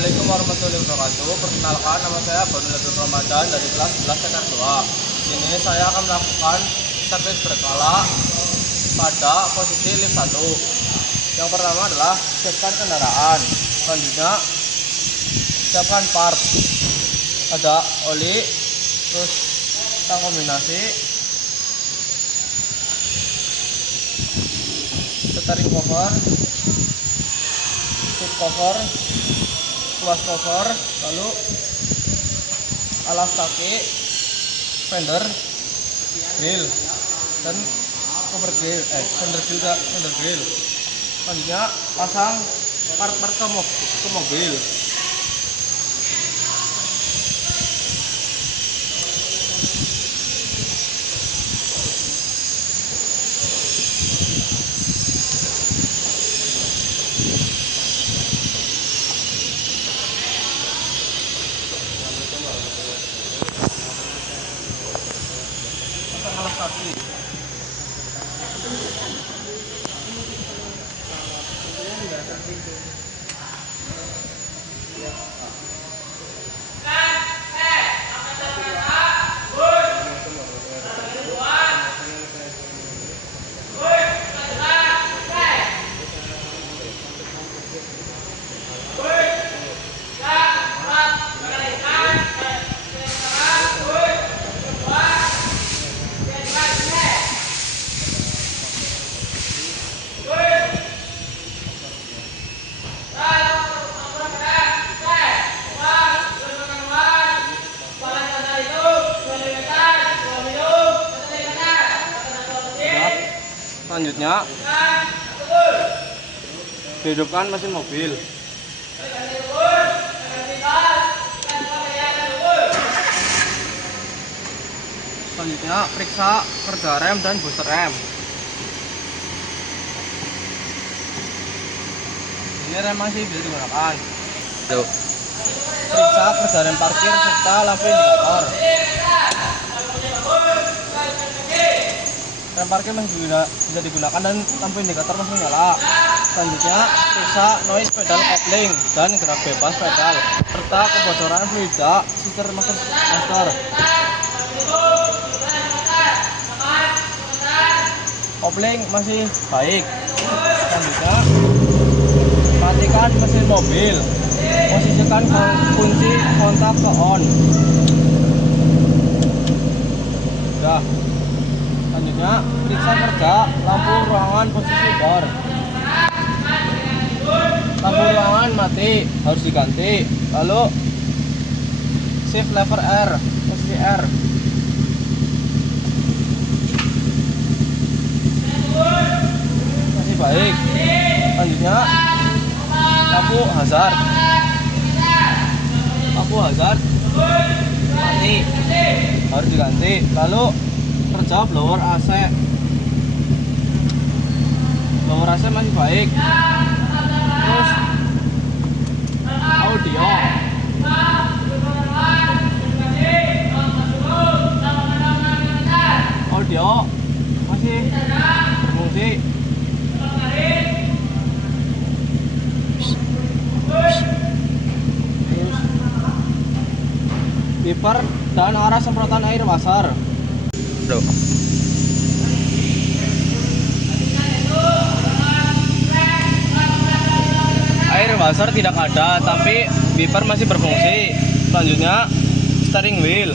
Assalamualaikum warahmatullahi wabarakatuh. Perkenalkan, nama saya Banuladun Ramadan dari kelas 11 Tenar 2. Di sini saya akan melakukan servis berkala pada posisi lift 1. Yang pertama adalah siapkan kendaraan. Selanjutnya siapkan part. Ada oli, terus tang kombinasi, steering cover, seat cover, tuas cover, lalu alas kaki, fender, grill, dan cover grill, fender grill. Selanjutnya pasang part-part ke mobil. Pasang alas kaki. Selanjutnya hidupkan mesin mobil. Selanjutnya periksa kerja rem dan booster rem. Ini rem masih bisa digunakan. Periksa kerja rem parkir serta lampu indikator. Rem parkir masih bisa digunakan dan lampu indikator masih menyala. Selanjutnya periksa noise pedal coupling dan gerak bebas pedal serta kebocoran fluida setir master. Kopling masih baik. Selanjutnya matikan mesin mobil. Posisikan kunci kontak ke on. Sudah. Selanjutnya periksa kerja lampu ruangan posisi door. Lampu ruangan mati, harus diganti. Lalu shift lever R, posisi R. Masih baik. Selanjutnya lampu hazard. Lampu hazard mati, harus diganti. Lalu kerja blower AC. Blower AC masih baik. Terus audio. Audio masih berfungsi. Terus wiper dan arah semprotan air washer. Air washer tidak ada, tapi wiper masih berfungsi. Selanjutnya steering wheel.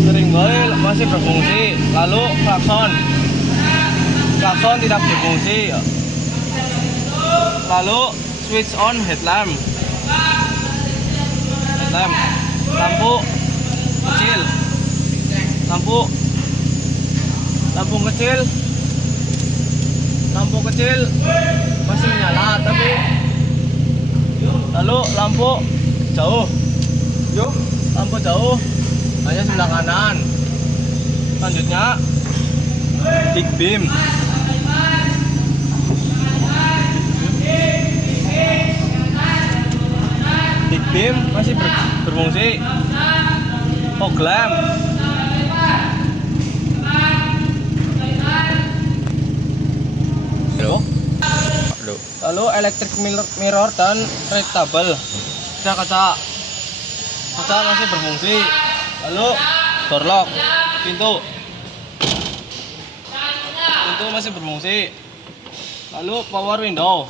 Steering wheel masih berfungsi. Lalu klakson. Klakson tidak berfungsi. Lalu switch on headlamp. Headlamp. Lampu kecil. Lampu kecil masih menyala, tapi lalu lampu jauh hanya sebelah kanan. Selanjutnya big beam. Big beam masih berfungsi. Fog lamp. Halo. Lalu electric mirror dan retractable. Kaca masih berfungsi. Lalu door lock, pintu masih berfungsi. Lalu power window,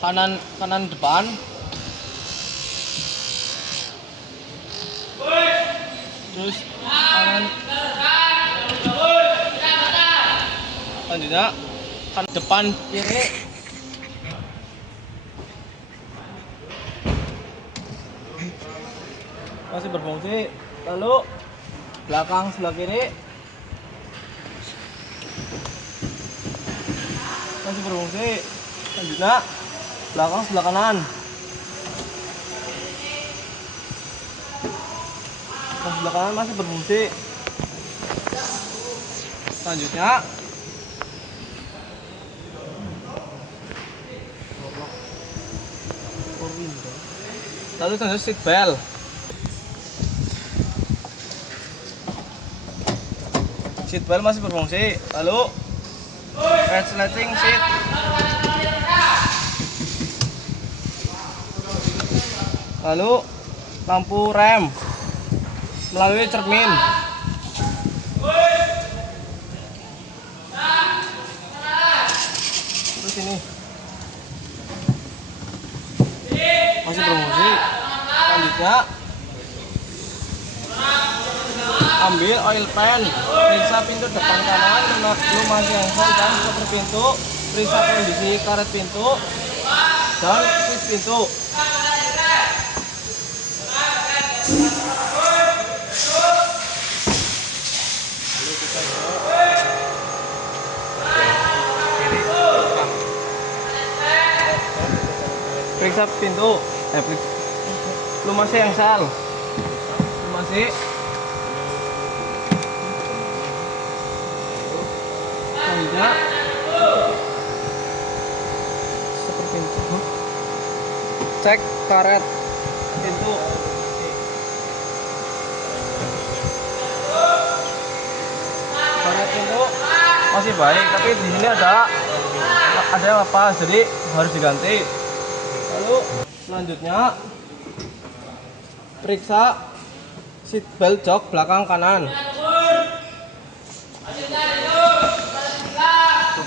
kanan depan, terus kanan, selanjutnya kanan depan kiri, masih berfungsi. Lalu belakang sebelah kiri masih berfungsi. Selanjutnya belakang sebelah kanan masih berfungsi. Selanjutnya seat belt. Seat belt masih berfungsi. Lalu resleting seat. Lalu lampu rem melalui cermin. Terus ini masih berfungsi. Selanjutnya ambil oil pan, periksa pintu depan kanan, lumasi engsel dan stopper pintu, periksa kondisi karet pintu dan switch pintu. Periksa pintu, lumasi engsel, lumasi. Selanjutnya seperti pintu, cek karet pintu. Karet pintu masih baik, tapi di sini ada yang lepas, jadi harus diganti. Lalu selanjutnya periksa seat belt jok belakang kanan.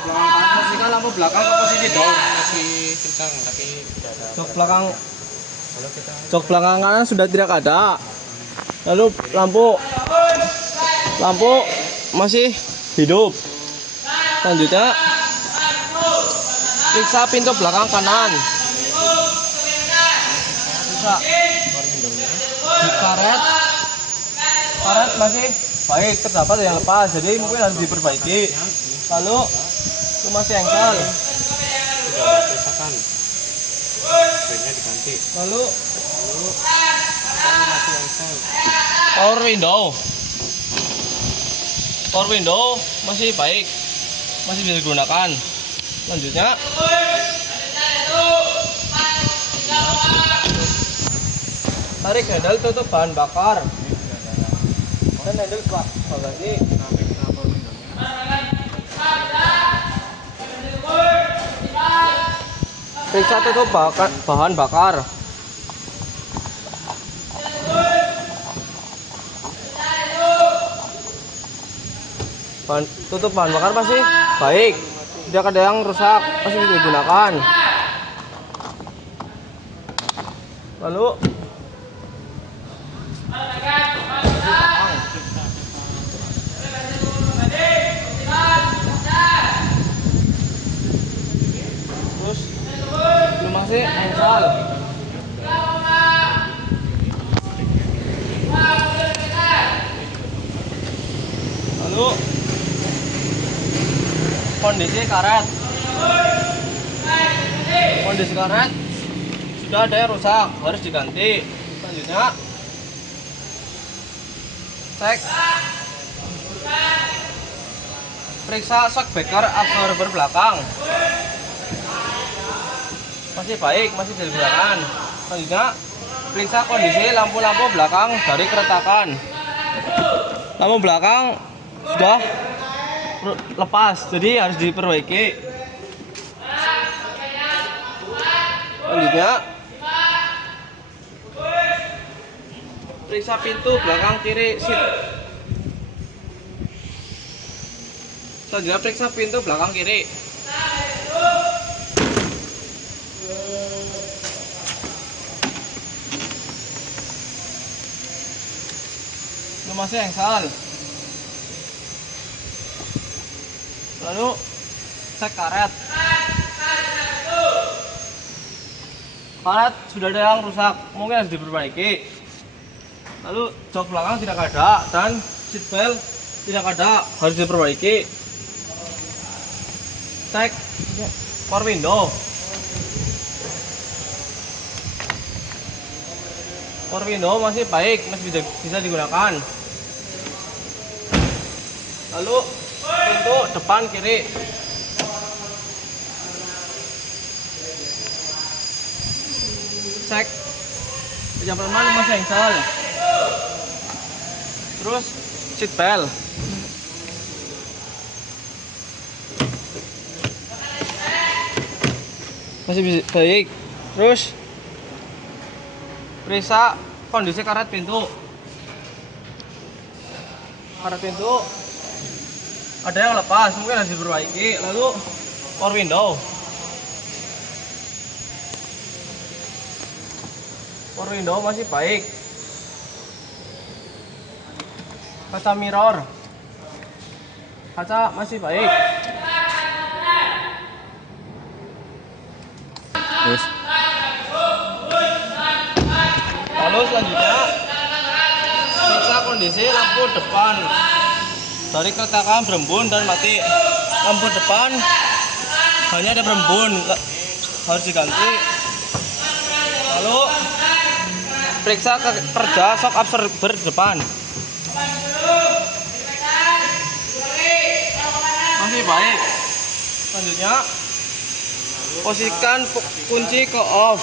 Pastikan lampu belakang ke posisi down, masih kencang tapi tidak ada. Jok belakang kanan sudah tidak ada. Lalu lampu masih hidup. Selanjutnya periksa pintu belakang kanan. Periksa di karet masih baik, terdapat yang lepas, jadi mungkin harus diperbaiki. Lalu lumasi engsel sudah dipisahkan, spraynya diganti. Lalu lumasi engsel. Power window masih baik, masih bisa digunakan. Selanjutnya tarik handle tutup bahan bakar dan handle bagasi. Periksa tutup bahan bakar. Tutup bahan bakar masih baik, tidak ada yang rusak, masih bisa digunakan. Lalu lumasi engsel. Lalu kondisi karet sudah ada yang rusak, harus diganti. Selanjutnya cek periksa shock breaker absorber belakang, masih baik, masih bisa digunakan. Selanjutnya periksa kondisi lampu-lampu belakang dari keretakan. Lampu belakang sudah lepas, jadi harus diperbaiki. Selanjutnya periksa pintu belakang kiri seat. Selanjutnya periksa pintu belakang kiri. Itu masih engsel. Lalu cek karet. Karet sudah ada yang rusak, mungkin harus diperbaiki. Lalu jok belakang tidak ada dan seat belt tidak ada, harus diperbaiki. Cek power window. Power window masih baik, masih bisa digunakan. Lalu pintu depan kiri. Cek jam pelemahan masih engsel. Terus seat belt. Masih bisa baik. Terus periksa kondisi karet pintu. Karet pintu ada yang lepas, mungkin harus diperbaiki. Lalu power window. Power window masih baik. Kaca mirror. Kaca masih baik. Yes. Lalu selanjutnya periksa kondisi lampu depan. Dari keretakan berembun dan mati. Lampu depan hanya ada berembun, harus diganti. Lalu periksa kerja shock absorber depan. Masih baik. Selanjutnya posisikan kunci ke off,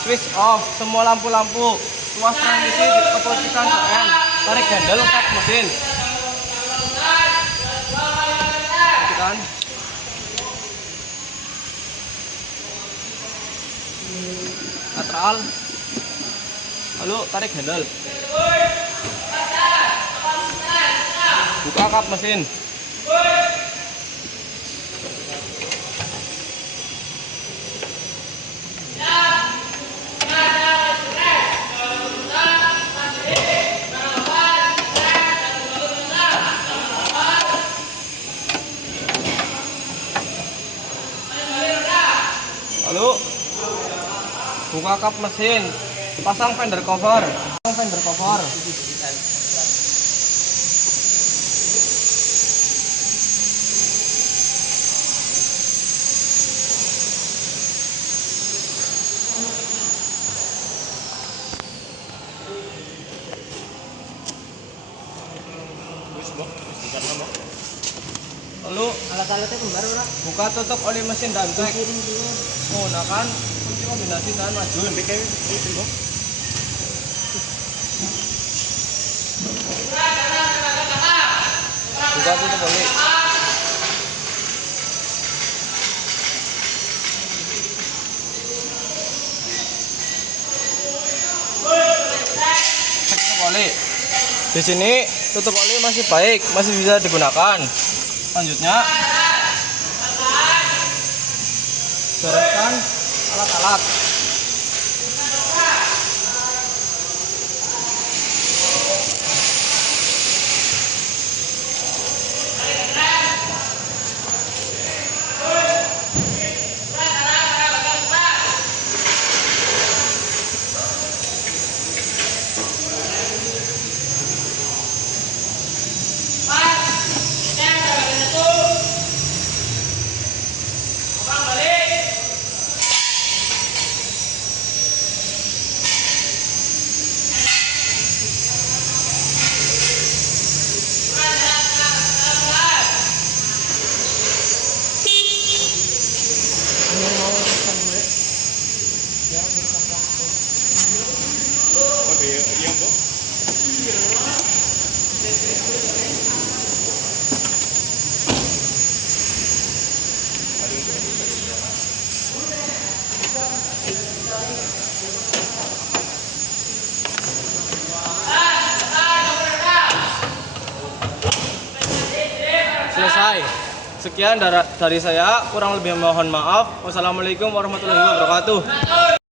switch off semua lampu-lampu. Tuas transmisi diposisikan ke N. Tarik handle start mesin. Kan netral, lalu tarik handle, buka kap mesin. Lalu buka kap mesin, pasang fender cover. Lalu alat-alatnya baru lah. Buka tutup oli mesin dan cek. Menggunakan kunci kombinasi dan majun. Buka tutup oli. Cek tutup oli. Di sini tutup oli masih baik, masih bisa digunakan. Selanjutnya bereskan alat-alat. Selesai. Sekian dari saya, kurang lebih mohon maaf. Wassalamualaikum warahmatullahi wabarakatuh.